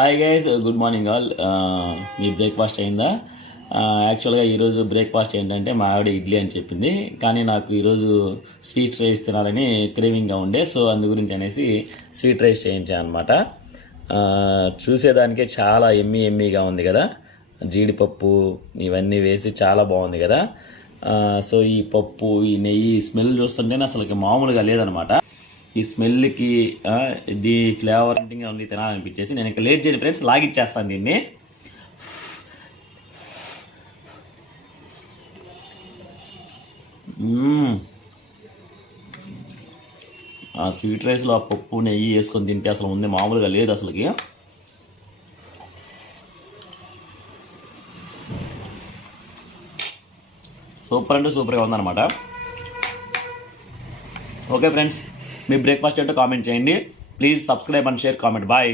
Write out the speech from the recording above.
Hi guys, good morning all. మీ breakfast అయిందా? యాక్చువల్గా ఈరోజు బ్రేక్ఫాస్ట్ ఏంటంటే మా ఆవిడ ఇడ్లీ అని చెప్పింది, కానీ నాకు ఈరోజు స్వీట్ రైస్ తినాలని క్రేవింగ్గా ఉండే, సో అందు గురించి అనేసి స్వీట్ రైస్ చేయించాను అనమాట. చూసేదానికే చాలా ఎమ్మీగా ఉంది కదా, జీడిపప్పు ఇవన్నీ వేసి చాలా బాగుంది కదా. సో ఈ పప్పు, ఈ నెయ్యి స్మెల్ చూస్తుంటేనే అసలు మామూలుగా లేదనమాట. ఈ స్మెల్కి ఇది ఫ్లేవర్ ఉంది తినాలనిపించేసి నేను ఇంకా లేట్ చేయను ఫ్రెండ్స్, లాగిచ్చేస్తాను దీన్ని. ఆ స్వీట్ రైస్లో ఆ పప్పు నెయ్యి వేసుకొని తింటే అసలు ఉంది మామూలుగా లేదు అసలుకి. సూపర్ అంటే సూపర్గా ఉందన్నమాట. ఓకే ఫ్రెండ్స్, మీ బ్రేక్ఫాస్ట్ ఏంటో కామెంట్ చేయండి. Please subscribe and share, comment. Bye.